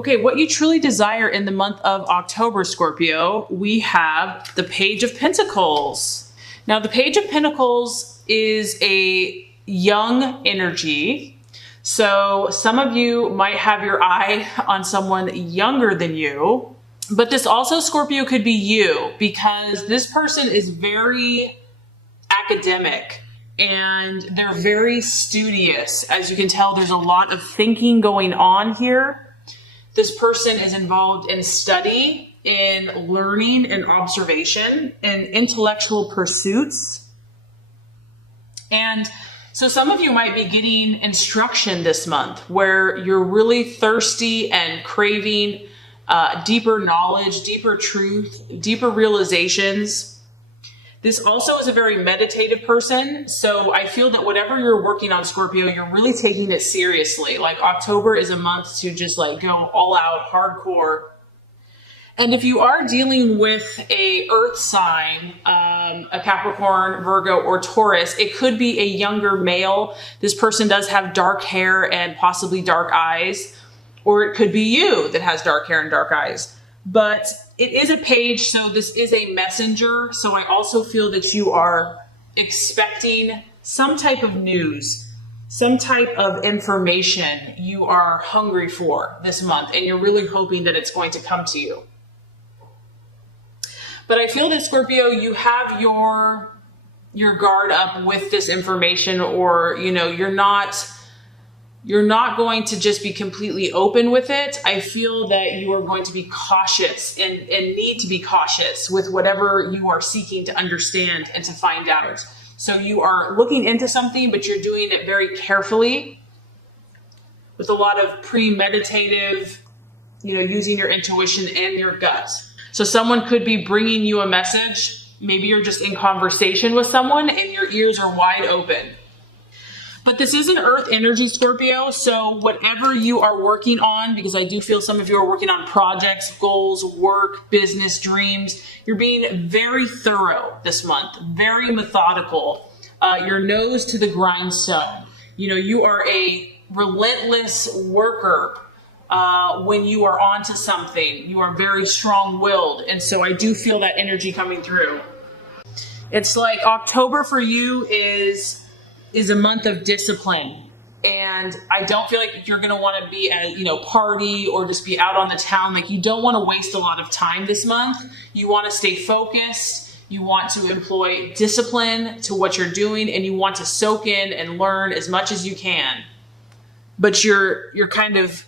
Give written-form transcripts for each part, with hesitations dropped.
Okay, what you truly desire in the month of October, Scorpio, we have the Page of Pentacles. Now, the Page of Pentacles is a young energy. So some of you might have your eye on someone younger than you, but this also, Scorpio, could be you, because this person is very academic and they're very studious. As you can tell, there's a lot of thinking going on here. This person is involved in study, in learning and observation, and intellectual pursuits. And so some of you might be getting instruction this month where you're really thirsty and craving deeper knowledge, deeper truth, deeper realizations. This also is a very meditative person. So I feel that whatever you're working on, Scorpio, you're really taking it seriously. Like October is a month to just like go all out hardcore. And if you are dealing with a earth sign, a Capricorn, Virgo, or Taurus, it could be a younger male. This person does have dark hair and possibly dark eyes, or it could be you that has dark hair and dark eyes. But it is a page, so this is a messenger. So I also feel that you are expecting some type of news, some type of information you are hungry for this month, and you're really hoping that it's going to come to you. But I feel that, Scorpio, you have your guard up with this information, or, you know, you're not going to just be completely open with it. I feel that you are going to be cautious and need to be cautious with whatever you are seeking to understand and to find out. So you are looking into something, but you're doing it very carefully with a lot of premeditative, you know, using your intuition and your gut. So someone could be bringing you a message. Maybe you're just in conversation with someone and your ears are wide open. But this is an earth energy, Scorpio, so whatever you are working on, because I do feel some of you are working on projects, goals, work, business, dreams, you're being very thorough this month, very methodical, your nose to the grindstone. You know, you are a relentless worker when you are onto something. You are very strong-willed, and so I do feel that energy coming through. It's like October for you is a month of discipline. And I don't feel like you're going to want to be at, you know, party or just be out on the town. Like, you don't want to waste a lot of time this month. You want to stay focused. You want to employ discipline to what you're doing, and you want to soak in and learn as much as you can. But you're kind of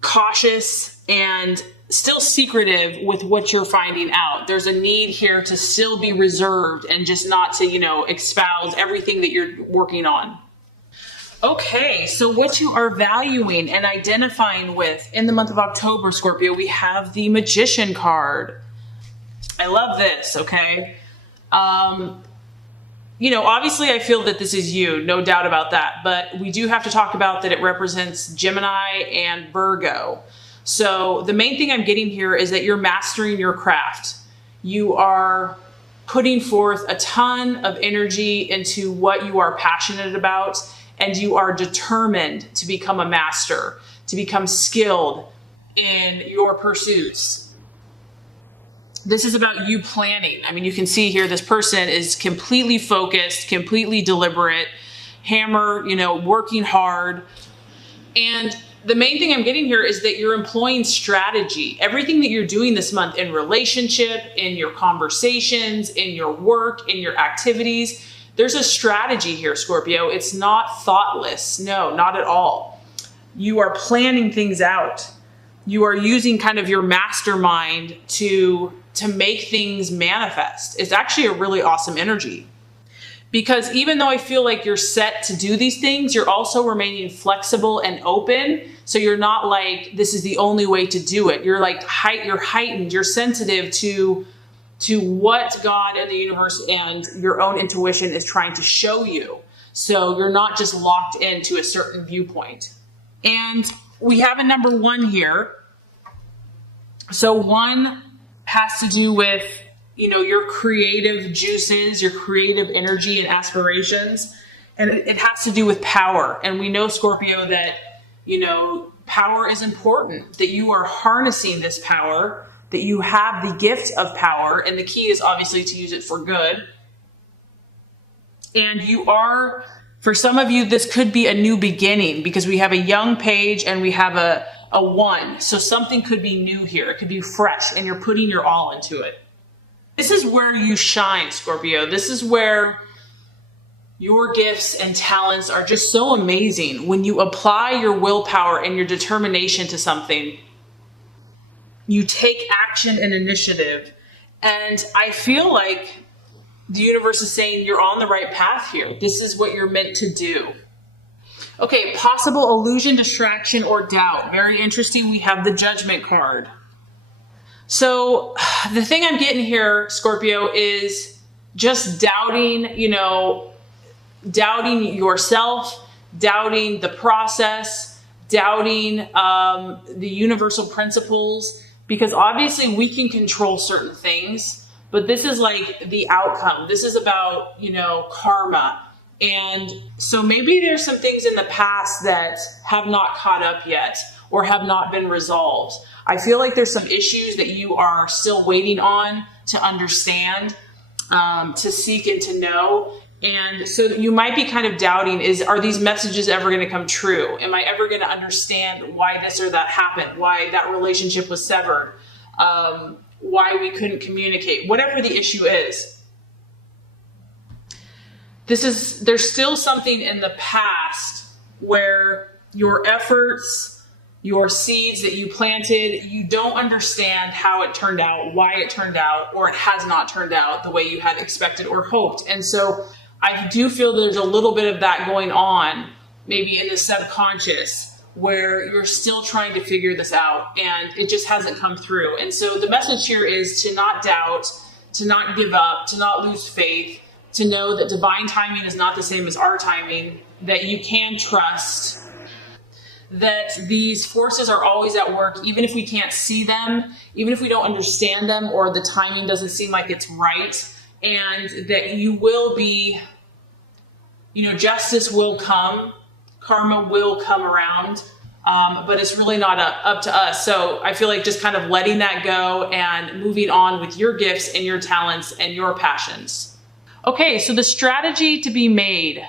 cautious and still secretive with what you're finding out. There's a need here to still be reserved and just not to, you know, espouse everything that you're working on. Okay, so what you are valuing and identifying with in the month of October, Scorpio, we have the Magician card. I love this, okay? You know, obviously I feel that this is you, no doubt about that, but we do have to talk about that it represents Gemini and Virgo. So the main thing I'm getting here is that you're mastering your craft. You are putting forth a ton of energy into what you are passionate about, and you are determined to become a master, to become skilled in your pursuits. This is about you planning. I mean, you can see here, this person is completely focused, completely deliberate, hammer, you know, working hard. And the main thing I'm getting here is that you're employing strategy. Everything that you're doing this month in relationship, in your conversations, in your work, in your activities, there's a strategy here, Scorpio. It's not thoughtless. No, not at all. You are planning things out. You are using kind of your mastermind to make things manifest. It's actually a really awesome energy. Because even though I feel like you're set to do these things, you're also remaining flexible and open. So you're not like, this is the only way to do it. You're like, you're heightened, you're sensitive to what God and the universe and your own intuition is trying to show you. So you're not just locked into a certain viewpoint. And we have a number 1 here. So 1 has to do with, you know, your creative juices, your creative energy and aspirations. And it has to do with power. And we know, Scorpio, that, you know, power is important, that you are harnessing this power, that you have the gift of power, and the key is obviously to use it for good. And you are, for some of you, this could be a new beginning because we have a young page and we have a 1. So something could be new here. It could be fresh and you're putting your all into it. This is where you shine, Scorpio. This is where your gifts and talents are just so amazing. When you apply your willpower and your determination to something, you take action and initiative. And I feel like the universe is saying you're on the right path here. This is what you're meant to do. Okay, possible illusion, distraction, or doubt. Very interesting. We have the Judgment card. So the thing I'm getting here, Scorpio, is just doubting, doubting yourself, doubting the process, doubting the universal principles, because obviously we can control certain things, but this is like the outcome. This is about, karma. And so maybe there's some things in the past that have not caught up yet or have not been resolved. I feel like there's some issues that you are still waiting on to understand, to seek and to know. And so you might be kind of doubting, are these messages ever going to come true? Am I ever going to understand why this or that happened? Why that relationship was severed? Why we couldn't communicate? Whatever the issue is. There's still something in the past where your efforts, your seeds that you planted, you don't understand how it turned out, why it turned out, or it has not turned out the way you had expected or hoped. And so I do feel there's a little bit of that going on, maybe in the subconscious, where you're still trying to figure this out and it just hasn't come through. And so the message here is to not doubt, to not give up, to not lose faith, to know that divine timing is not the same as our timing, that you can trust, that these forces are always at work, even if we can't see them, even if we don't understand them, or the timing doesn't seem like it's right, and that you will be, justice will come, karma will come around, but it's really not up to us. So I feel like just kind of letting that go and moving on with your gifts and your talents and your passions. Okay, so the strategy to be made,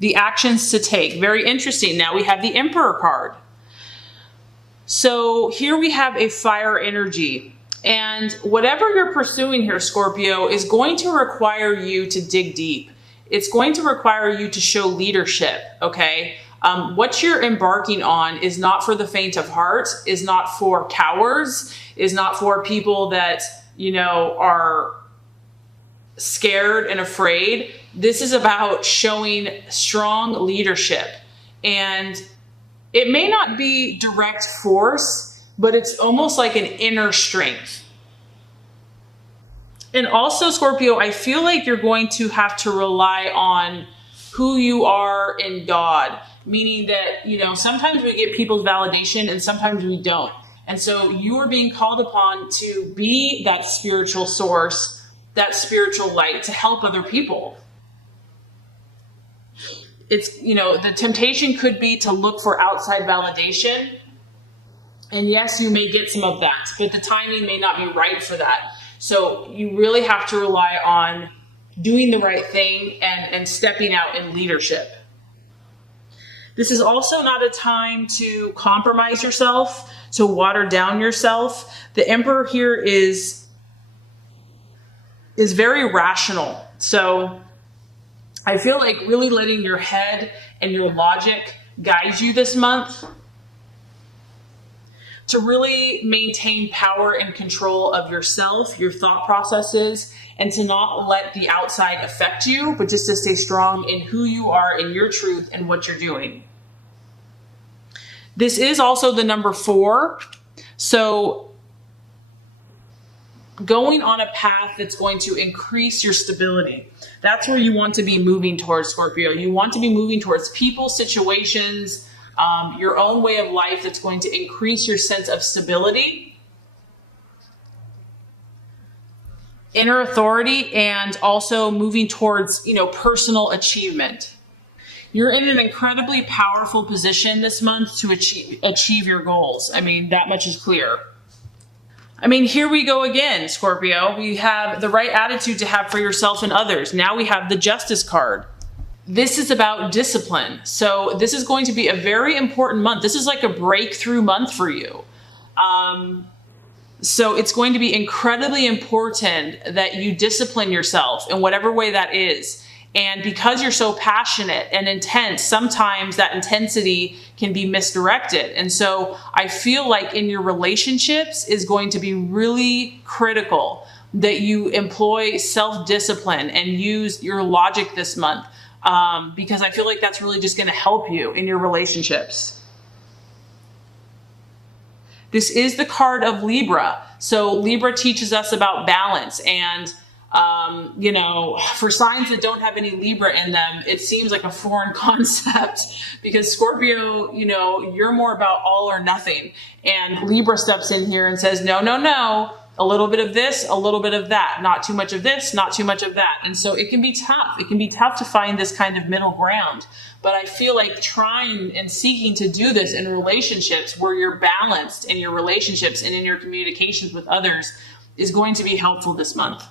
the actions to take. Very interesting. Now we have the Emperor card. So here we have a fire energy. And whatever you're pursuing here, Scorpio, is going to require you to dig deep. It's going to require you to show leadership, okay? What you're embarking on is not for the faint of heart, is not for cowards, is not for people that, are scared and afraid. This is about showing strong leadership. And it may not be direct force, but it's almost like an inner strength. And also, Scorpio, I feel like you're going to have to rely on who you are in God, meaning that, sometimes we get people's validation and sometimes we don't. And so you are being called upon to be that spiritual source, that spiritual light to help other people. It's, the temptation could be to look for outside validation. And yes, you may get some of that, but the timing may not be right for that. So you really have to rely on doing the right thing and stepping out in leadership. This is also not a time to compromise yourself, to water down yourself. The Emperor here is very rational. So I feel like really letting your head and your logic guide you this month to really maintain power and control of yourself, your thought processes, and to not let the outside affect you, but just to stay strong in who you are, in your truth, and what you're doing. This is also the number 4. So going on a path that's going to increase your stability. That's where you want to be moving towards, Scorpio. You want to be moving towards people, situations, your own way of life that's going to increase your sense of stability, inner authority, and also moving towards, personal achievement. You're in an incredibly powerful position this month to achieve your goals. I mean, that much is clear. I mean, here we go again, Scorpio. We have the right attitude to have for yourself and others. Now we have the Justice card. This is about discipline. So this is going to be a very important month. This is like a breakthrough month for you. So it's going to be incredibly important that you discipline yourself in whatever way that is. And because you're so passionate and intense, sometimes that intensity can be misdirected. And so I feel like in your relationships is going to be really critical that you employ self-discipline and use your logic this month. Because I feel like that's really just going to help you in your relationships. This is the card of Libra. So Libra teaches us about balance. And, for signs that don't have any Libra in them, it seems like a foreign concept because Scorpio, you're more about all or nothing. And Libra steps in here and says, no, no, no. A little bit of this, a little bit of that, not too much of this, not too much of that. And so it can be tough. It can be tough to find this kind of middle ground. But I feel like trying and seeking to do this in relationships where you're balanced in your relationships and in your communications with others is going to be helpful this month.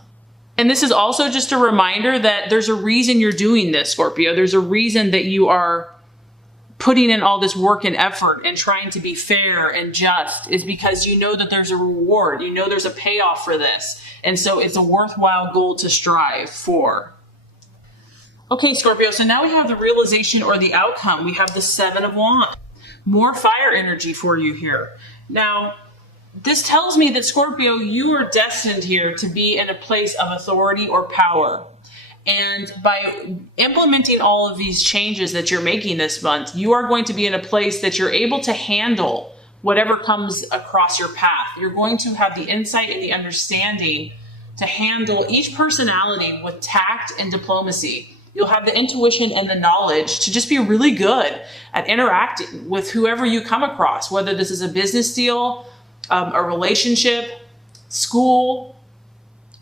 And this is also just a reminder that there's a reason you're doing this, Scorpio. There's a reason that you are putting in all this work and effort and trying to be fair and just is because you know that there's a reward. There's a payoff for this. And so it's a worthwhile goal to strive for. Okay, Scorpio, so now we have the realization or the outcome. We have the 7 of Wands. More fire energy for you here. Now, this tells me that Scorpio, you are destined here to be in a place of authority or power. And by implementing all of these changes that you're making this month, you are going to be in a place that you're able to handle whatever comes across your path. You're going to have the insight and the understanding to handle each personality with tact and diplomacy. You'll have the intuition and the knowledge to just be really good at interacting with whoever you come across, whether this is a business deal, a relationship, school,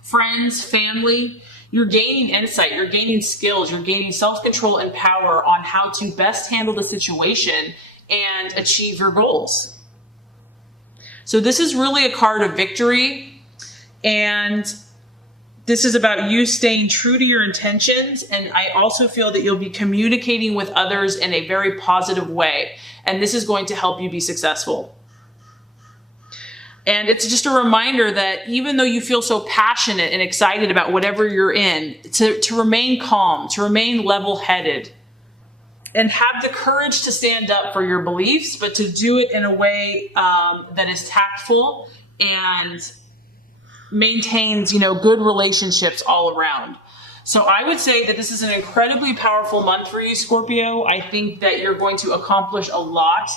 friends, family. You're gaining insight, you're gaining skills, you're gaining self-control and power on how to best handle the situation and achieve your goals. So this is really a card of victory, and this is about you staying true to your intentions. And I also feel that you'll be communicating with others in a very positive way, and this is going to help you be successful. And it's just a reminder that even though you feel so passionate and excited about whatever you're in, to remain calm, to remain level-headed, and have the courage to stand up for your beliefs, but to do it in a way that is tactful and maintains, good relationships all around. So I would say that this is an incredibly powerful month for you, Scorpio. I think that you're going to accomplish a lot.